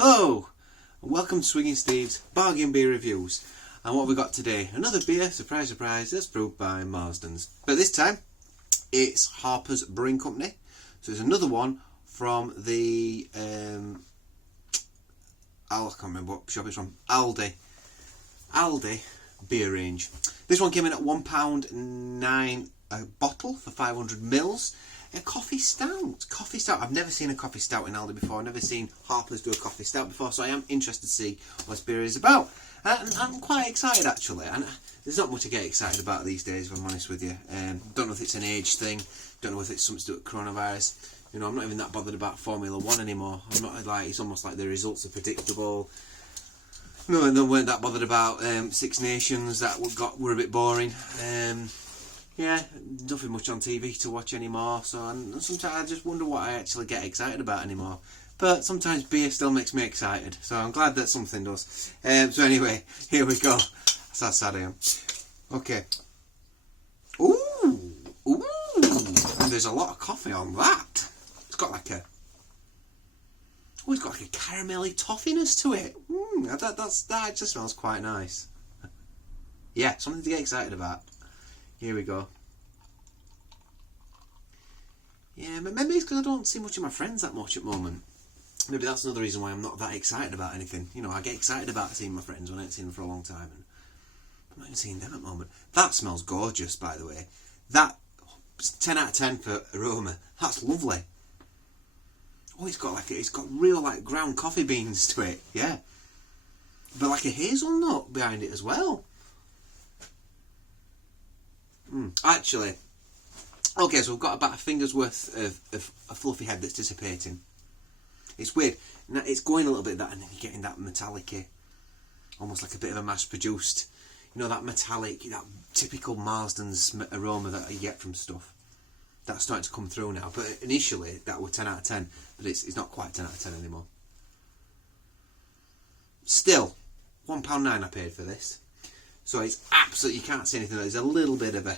Hello, and welcome to Swinging Steve's Bargain Beer Reviews. And what have we got today? Another beer, surprise, surprise, that's brewed by Marsden's. But this time, it's Harper's Brewing Company. So it's another one from the, I can't remember what shop it's from, Aldi beer range. This one came in at £1.09 a bottle for 500ml. A coffee stout. I've never seen a coffee stout in Aldi before. I've never seen Harper's do a coffee stout before, so I am interested to see what this beer is about. And I'm quite excited, actually. And there's not much to get excited about these days, if I'm honest with you. Don't know if it's an age thing. Don't know if it's something to do with coronavirus. You know, I'm not even that bothered about Formula 1 anymore. I'm not like, it's almost like the results are predictable. No, and they weren't that bothered about Six Nations. That were a bit boring. Yeah, nothing much on TV to watch anymore, so sometimes I just wonder what I actually get excited about anymore. But sometimes beer still makes me excited, so I'm glad that something does. So anyway, here we go. That's how sad I am. Okay. Ooh! And there's a lot of coffee on that. It's got like a... Oh, it's got like a caramelly toffiness to it. That just smells quite nice. Yeah, something to get excited about. Here we go. Yeah, but maybe it's because I don't see much of my friends that much at the moment. Maybe that's another reason why I'm not that excited about anything. You know, I get excited about seeing my friends when I haven't seen them for a long time. And I'm not even seeing them at the moment. That smells gorgeous, by the way. That 10 out of 10 for aroma. That's lovely. Oh, it's got real like ground coffee beans to it. Yeah, but like a hazelnut behind it as well. Actually, okay, so we've got about a finger's worth of a fluffy head that's dissipating. It's weird. Now it's going a little bit of that, and then you're getting that metallic, almost like a bit of a mass-produced, you know, that metallic, that typical Marsden's aroma that you get from stuff. That's starting to come through now. But initially, that was 10 out of 10, but it's not quite 10 out of 10 anymore. Still, £1.09 I paid for this. So it's absolutely, you can't see anything. There's a little bit of a,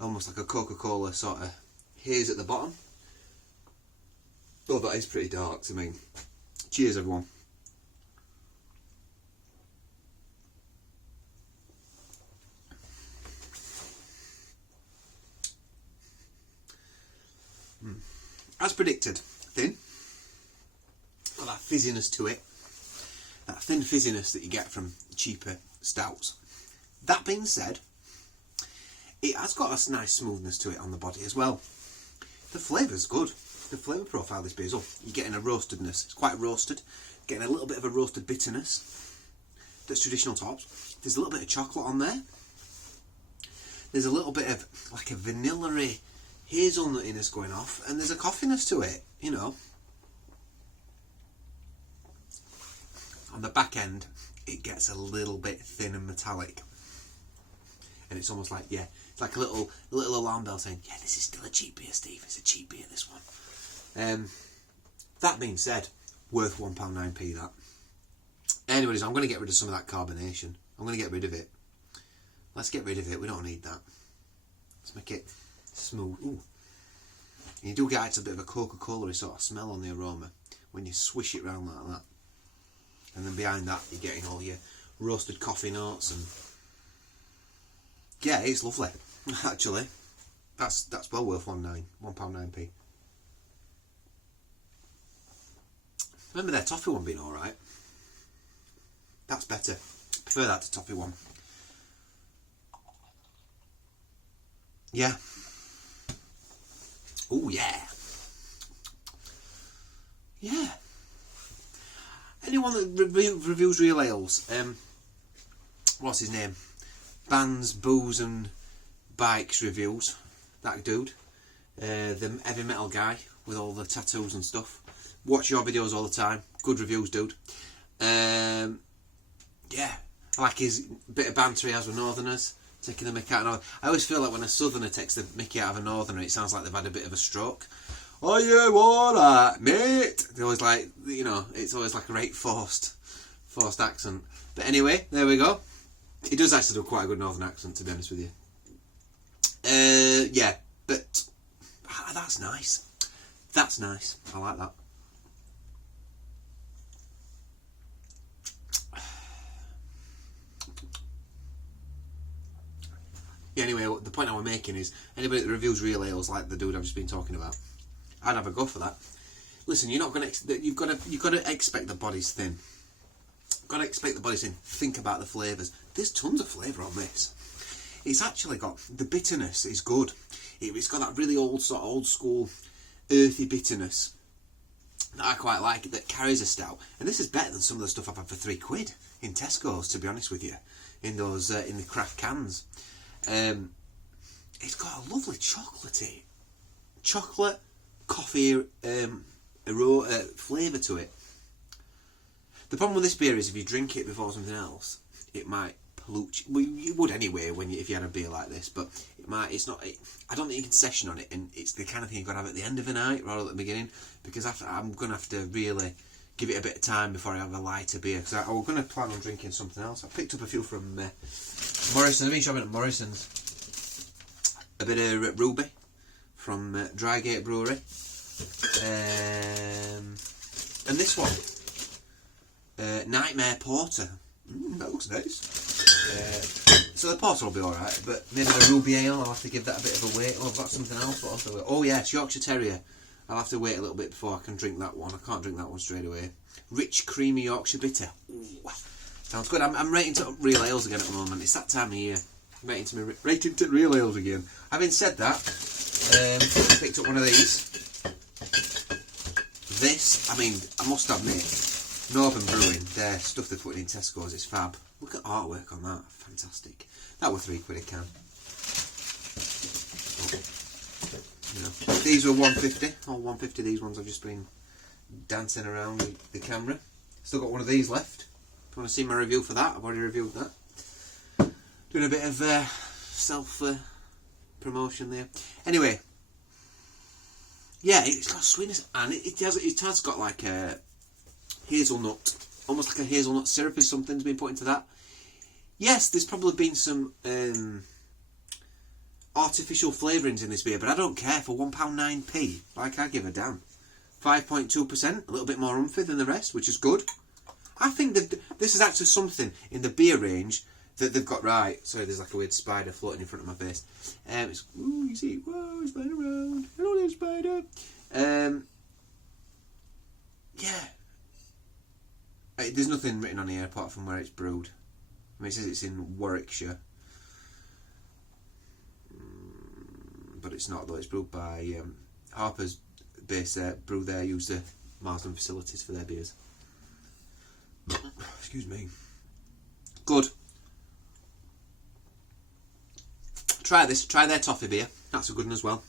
almost like a Coca-Cola sort of haze at the bottom. Oh, that is pretty dark. So, I mean, cheers everyone. As predicted, thin. Got that fizziness to it. That thin fizziness that you get from cheaper stouts. That being said, it has got a nice smoothness to it on the body as well. The flavour's good. The flavour profile of this beer is up. You're getting a roastedness. It's quite roasted. Getting a little bit of a roasted bitterness. That's traditional tops. There's a little bit of chocolate on there. There's a little bit of like a vanilla-y hazelnuttiness going off, and there's a coffiness to it, you know. On the back end, it gets a little bit thin and metallic, and it's almost like, yeah, it's like a little alarm bell saying, yeah, this is still a cheap beer, Steve. It's a cheap beer, this one. That being said, worth £1.09p that. Anyways, I'm going to get rid of some of that carbonation. I'm going to get rid of it. Let's get rid of it. We don't need that. Let's make it smooth. Ooh. And you do get actually a bit of a Coca-Cola sort of smell on the aroma when you swish it around like that. And then behind that, you're getting all your roasted coffee notes, and yeah, it's lovely. Actually, that's well worth £1.09p. Remember their toffee one being all right. That's better. I prefer that to toffee one. Yeah. Oh yeah. Yeah. Anyone that reviews real ales, what's his name? Bands, Booze and Bikes reviews. That dude. The heavy metal guy with all the tattoos and stuff. Watch your videos all the time. Good reviews, dude. Yeah. I like his bit of banter he has with northerners. Taking the mick out of... I always feel like when a southerner takes the mickey out of a northerner, it sounds like they've had a bit of a stroke. Oh, yeah, alright, mate. They're always like, you know, it's always like a right forced accent. But anyway, there we go. He does actually do quite a good northern accent, to be honest with you. Yeah, but that's nice. That's nice. I like that. Yeah, anyway, the point I was making is, anybody that reviews real ales like the dude I've just been talking about, I'd have a go for that. Listen, you're not going to. You've got to expect the body's thin. Got to expect the body's thin. Think about the flavours. There's tons of flavour on this. It's actually got the bitterness is good. It's got that really old school, earthy bitterness that I quite like. That carries a stout, and this is better than some of the stuff I've had for £3 in Tesco's. To be honest with you, in those in the craft cans. It's got a lovely chocolate coffee flavour to it. The problem with this beer is if you drink it before something else, it might pollute you. Well, you would anyway if you had a beer like this, but it might. It's not. I don't think you can session on it, and it's the kind of thing you've got to have at the end of a night rather than at the beginning, because I'm going to have to really give it a bit of time before I have a lighter beer, because I was going to plan on drinking something else. I picked up a few from Morrison's. I've been shopping at Morrison's. A bit of Ruby from Drygate Brewery, and this one, Nightmare Porter. That looks nice. So the porter will be alright, but maybe the Ruby Ale, I'll have to give that a bit of a wait. Oh, I've got something else, but also, oh yes, Yorkshire Terrier. I'll have to wait a little bit before I can drink that one. I can't drink that one straight away. Rich, creamy Yorkshire Bitter. Ooh, sounds good. I'm rating to real ales again at the moment. It's that time of year. Rating to real ales again. Having said that, I picked up one of these. This, I mean, I must admit, Northern Brewing, their stuff they're putting in Tesco's is fab. Look at artwork on that, fantastic. That was £3 a can. Oh. These were £1.50, all £1.50. These ones I've just been dancing around the camera. Still got one of these left. If you want to see my review for that, I've already reviewed that. Doing a bit of self promotion there. Anyway, yeah, it's got sweetness, and it has got like a hazelnut, almost like a hazelnut syrup or something's been put into that. Yes, there's probably been some artificial flavourings in this beer, but I don't care. For £1.09, like, I give a damn. 5.2%, a little bit more umphy than the rest, which is good. I think this is actually something in the beer range that they've got right. Sorry, there's like a weird spider floating in front of my face. Ooh, you see, whoa, spider around. Hello there, spider. Yeah. There's nothing written on here apart from where it's brewed. I mean, it says it's in Warwickshire. But it's not, though. It's brewed by Harper's base there, brew there, use the Marsden facilities for their beers. Excuse me. Good. Try this. Try their toffee beer. That's a good one as well.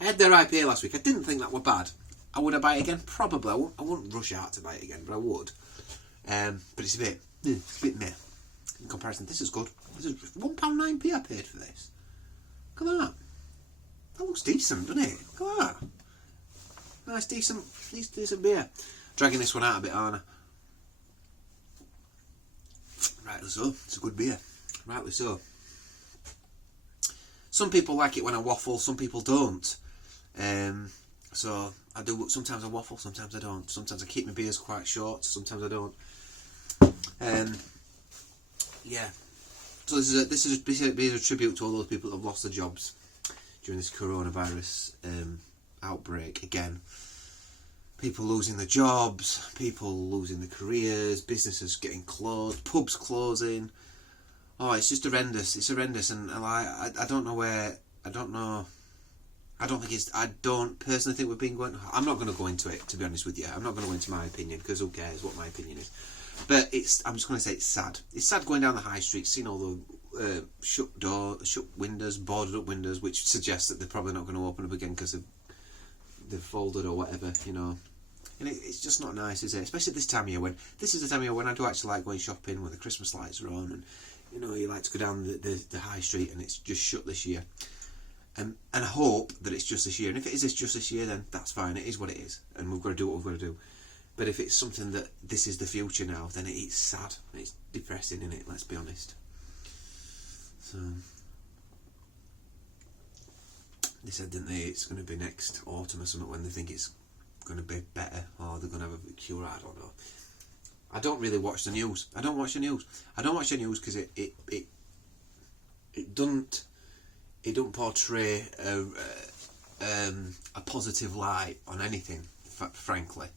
I had their IPA last week. I didn't think that were bad. Would I buy it again? Probably. I wouldn't rush out to buy it again, but I would. But it's a bit meh in comparison. This is good. This is £1.09 I paid for this. Look at that. That looks decent, doesn't it? Look at that. Nice, decent beer. Dragging this one out a bit, aren't I? Rightly so. It's a good beer. Rightly so. Some people like it when I waffle, some people don't. So I do. Sometimes I waffle, sometimes I don't. Sometimes I keep my beers quite short, sometimes I don't. Yeah. So this is a tribute to all those people that have lost their jobs during this coronavirus outbreak. Again, people losing their jobs, people losing their careers, businesses getting closed, pubs closing. Oh, it's just horrendous. It's horrendous, and I don't know where. I don't know. I don't personally think we've been going. I'm not going to go into it, to be honest with you. I'm not going to go into my opinion, because who cares what my opinion is. But I'm just going to say it's sad. It's sad going down the high street, seeing all the shut windows, boarded up windows, which suggests that they're probably not going to open up again because they've folded or whatever, you know. And it's just not nice, is it? Especially this time of year this is the time of year when I do actually like going shopping, when the Christmas lights are on, and you know, you like to go down the high street, and it's just shut this year. And I hope that it's just this year. And if it is just this year, then that's fine. It is what it is, and we've got to do what we've got to do. But if it's something that this is the future now, then it's sad. It's depressing, isn't it? Let's be honest. So they said, didn't they, it's going to be next autumn or something when they think it's going to be better, or they're going to have a cure. I don't know. I don't really watch the news. I don't watch the news because it don't portray a positive light on anything, frankly.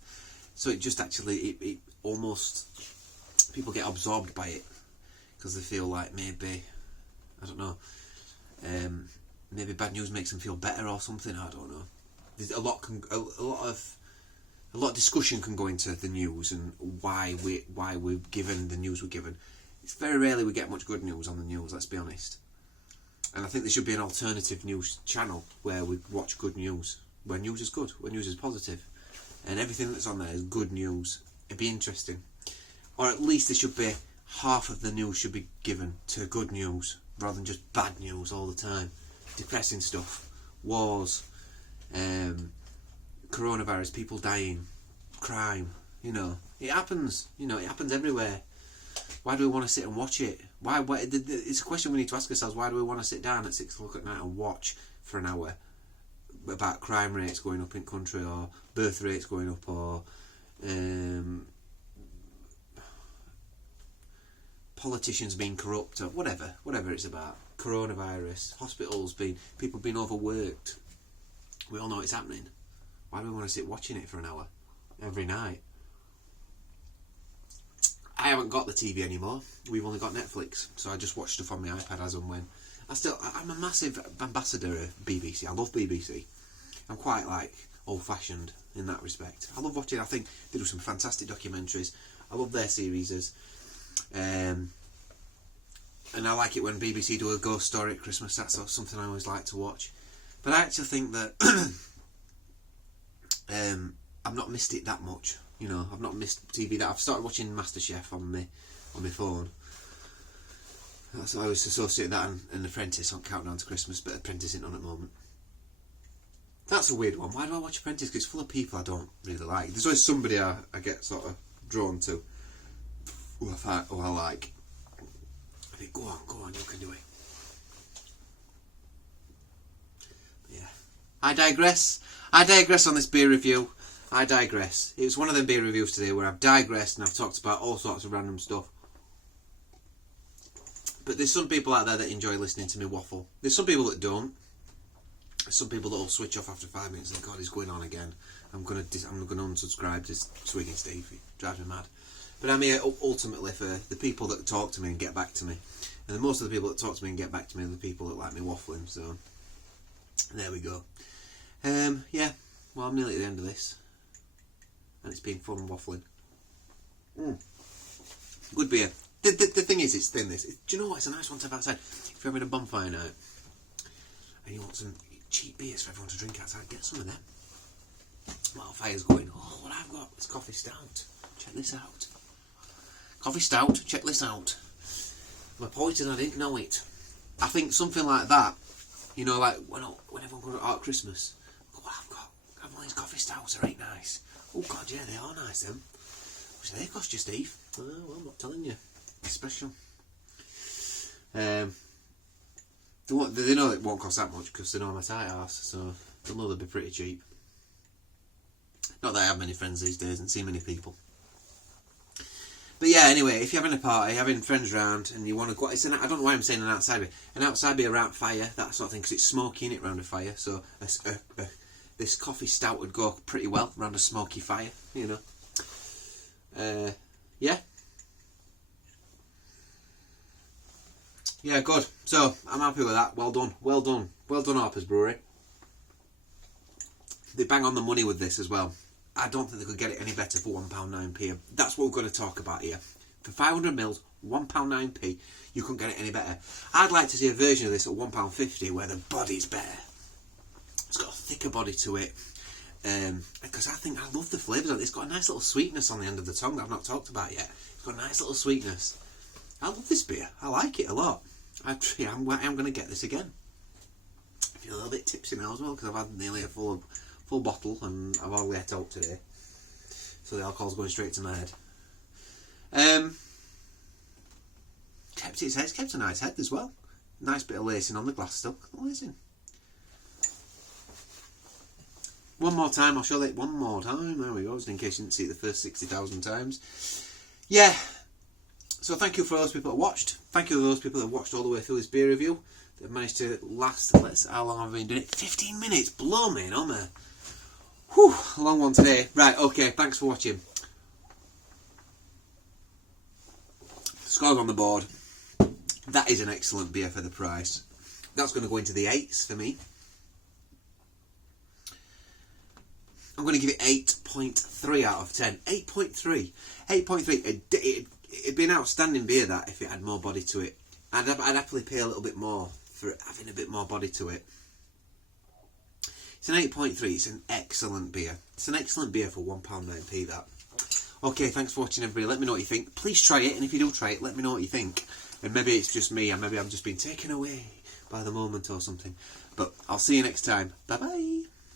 So it just actually it almost, people get absorbed by it because they feel like maybe, I don't know, maybe bad news makes them feel better or something. I don't know. There's a lot of discussion can go into the news and why we're given the news we're given. It's very rarely we get much good news on the news, let's be honest. And I think there should be an alternative news channel where we watch good news, where news is good, where news is positive, and everything that's on there is good news. It'd be interesting. Or at least there should be half of the news should be given to good news rather than just bad news all the time. Depressing stuff, wars, coronavirus, people dying, crime, it happens. It happens everywhere. Why do we want to sit and watch it? Why? It's a question we need to ask ourselves. Why do we want to sit down at 6 o'clock at night and watch for an hour about crime rates going up in country, or birth rates going up, or politicians being corrupt, or whatever it's about? Coronavirus, hospitals people being overworked. We all know it's happening. Why do we want to sit watching it for an hour every night? I haven't got the TV anymore. We've only got Netflix, so I just watch stuff on my iPad as and when. I'm a massive ambassador of BBC. I love BBC. I'm quite old-fashioned in that respect. I love watching. I think they do some fantastic documentaries. I love their series, and I like it when BBC do a ghost story at Christmas. That's something I always like to watch. But I actually think that I've not missed it that much. I've not missed TV. That I've started watching MasterChef on my phone. That's I always associate that and Apprentice on Countdown to Christmas, but Apprentice isn't on at the moment. That's a weird one. Why do I watch Apprentice? Because it's full of people I don't really like. There's always somebody I get sort of drawn to, who I like. I think, go on, you can do it. But yeah, I digress on this beer review. I digress. It was one of them beer reviews today where I've digressed and I've talked about all sorts of random stuff. But there's some people out there that enjoy listening to me waffle. There's some people that don't. There's some people that will switch off after 5 minutes and God, he's going on again. I'm gonna unsubscribe to Swig and Steve. It drives me mad. But I'm here ultimately for the people that talk to me and get back to me. And most of the people that talk to me and get back to me are the people that like me waffling. So there we go. Yeah. Well, I'm nearly at the end of this. And it's been fun waffling. Good beer. The thing is, it's thin. Do you know what? It's a nice one to have outside. If you're having a bonfire night and you want some cheap beers for everyone to drink outside, get some of them. While fire's going, what I've got is coffee stout. Check this out. Coffee stout, check this out. My point is I didn't know it. I think something like that, like when everyone goes out at Christmas, I've all these coffee stouts are right nice. Oh God, yeah, they are nice them. How much do they cost you, Steve? Well, I'm not telling you. It's special. They know it won't cost that much because they know I'm a tight arse, so they'll know they'll be pretty cheap. Not that I have many friends these days and see many people. But yeah, anyway, if you're having a party, having friends round, and you want to go, I don't know why I'm saying an outside beer. An outside beer around fire, that sort of thing, because it's smoky in it round a fire. So this coffee stout would go pretty well around a smoky fire, Yeah. Yeah, good. So, I'm happy with that. Well done. Well done, Harper's Brewery. They bang on the money with this as well. I don't think they could get it any better for £1.9p. That's what we're going to talk about here. For 500ml, £1.9p, you couldn't get it any better. I'd like to see a version of this at £1.50 where the body's better. It's got a thicker body to it. Because I love the flavours of it. It's got a nice little sweetness on the end of the tongue that I've not talked about yet. It's got a nice little sweetness. I love this beer. I like it a lot. I'm going to get this again. I feel a little bit tipsy now as well because I've had nearly a full bottle and I've hardly had out today. So the alcohol's going straight to my head. It's kept a nice head as well. Nice bit of lacing on the glass still. Lacing. One more time, I'll show it one more time. There we go, just in case you didn't see it the first 60,000 times. Yeah, So thank you for those people that watched. Thank you to those people that watched all the way through this beer review. That managed to last, how long have I been doing it? 15 minutes, blow me, no man. Whew, a long one today. Right, okay, thanks for watching. Scores on the board. That is an excellent beer for the price. That's going to go into the 8s for me. I'm going to give it 8.3 out of 10. 8.3. 8.3. It'd be an outstanding beer, that, if it had more body to it. I'd happily pay a little bit more for it having a bit more body to it. It's an 8.3. It's an excellent beer. It's an excellent beer for £1.9p, that. Okay, thanks for watching, everybody. Let me know what you think. Please try it, and if you do try it, let me know what you think. And maybe it's just me, and maybe I'm just being taken away by the moment or something. But I'll see you next time. Bye-bye.